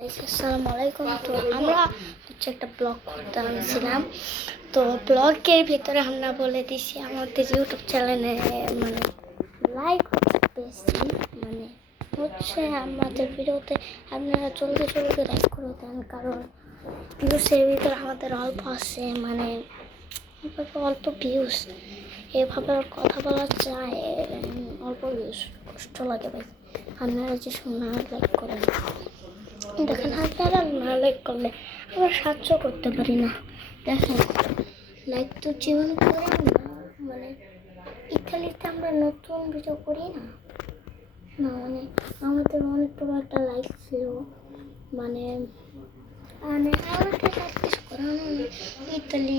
আসসালামু আলাইকুম। তো আমরা একটা ব্লগ করতে আনছিলাম। তো ব্লগের ভিতরে আমরা বলে দিছি আমাদের ইউটিউব চ্যানেলে মানে লাইক বেশি হচ্ছে আমাদের ভিডিওতে আপনারা জলদি জলদি লাইক করে দেন, কারণ ভিউসের ভিতরে আমাদের অল্প আসে, অল্প ভিউস। এভাবে কথা বলা যায়, অল্প ভিউস কষ্ট লাগে ভাই। আপনারা যে না লাইক করেন, দেখেন আপনারা না লাইক করলে আমরা সাহায্য করতে পারি না। দেখেন লাইক তো জীবন করেন না, ইতালিতে আমরা নতুন ভিডিও করি না আমাদের অনেক বড় একটা লাইক ছিল, আমাদের প্র্যাকটিস করা ইতালি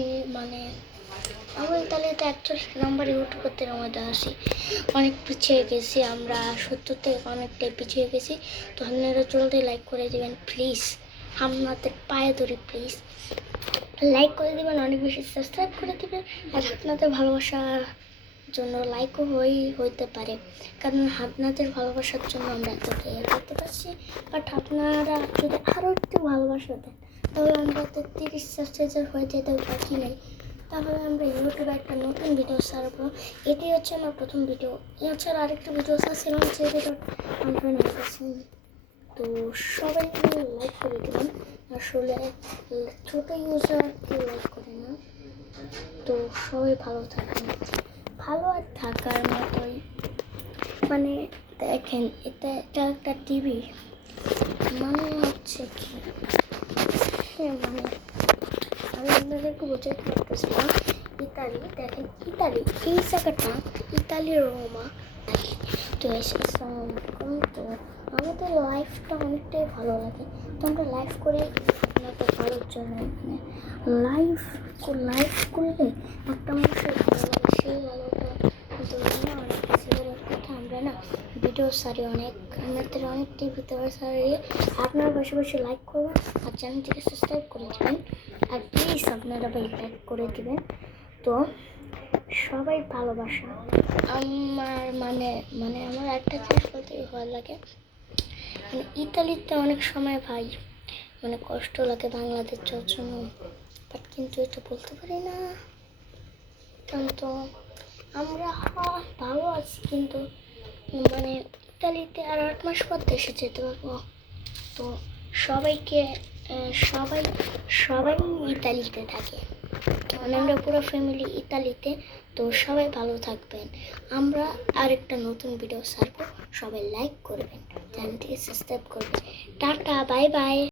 আমরা ইতালিতে 41 নম্বর ইউটিউবের মধ্যে আসি, অনেক পিছিয়ে গেছি আমরা, 70 থেকে অনেকটাই পিছিয়ে গেছি। তো আপনারা জলদি লাইক করে দেবেন প্লিজ, আপনাদের পায়ে ধরি প্লিজ লাইক করে দেবেন, অনেক বেশি সাবস্ক্রাইব করে দেবেন। আর আপনাদের ভালোবাসার জন্য লাইকও হইতে পারে, কারণ আপনাদের ভালোবাসার জন্য আমরা এতটা করতে পারছি। বাট আপনারা যদি আরও একটু ভালোবাসা দেন তাহলে আমরা তো 30 সাবস্ক্রাইবার হয়ে যেতে বাকি নেই, তাহলে আমরা ইউটিউবে একটা নতুন ভিডিও ছাড়বো। এটি হচ্ছে আমার প্রথম ভিডিও, এছাড়া আরেকটা ভিডিও ছাড়ছিলাম যে ভিডিও আপনারা দেখেছেন। তো সবাই লাইক করে দেবেন, আসলে ছোটো ইউজার কেউ লাইক করে না। তো সবাই ভালো থাকবেন, ভালো আর থাকার মতোই। দেখেন এটা একটা টিভি, হচ্ছে কি আমি আপনাদেরকে বোঝাতে পারতেছি না। ইতালি, দেখেন ইতালি, এই জায়গাটা ইতালি রোমা। তো তো আমাদের লাইফটা অনেকটাই ভালো লাগে, তো আমরা লাইফ করে আপনাদের ভালোর জন্য লাইফ করলে একটা মানুষের ভালো লাগে, সেই ভালোটা অনেক কিছু কথা আমরা ভিডিও সারি আমাদের অনেক টিভিতে সারি। আপনারা বসে বসে লাইক করবেন আর চ্যানেলটিকে সাবস্ক্রাইব করে দেবেন, আর প্লিজ আপনারা লাইক করে দেবেন। তো সবাই ভালোবাসা আমার আমার একটা জিনিস বলতে ভালো লাগে, ইতালিতে অনেক সময় ভাই কষ্ট লাগে বাংলাদেশ যাওয়ার জন্য, বাট কিন্তু এটা বলতে পারি না, কিন্তু আমরা ভালো আছি, কিন্তু ইতালিতে আর 8 মাস পর দেশে যেতে পারবো। তো সবাই ইতালিতে থাকে, আমরা পুরো ফ্যামিলি ইতালিতে। তো সবাই ভালো থাকবেন, আমরা আরেকটা নতুন ভিডিও ছাড়বো, সবাই লাইক করবেন, চ্যানেলটিকে সাবস্ক্রাইব করবেন। Tata, bye bye.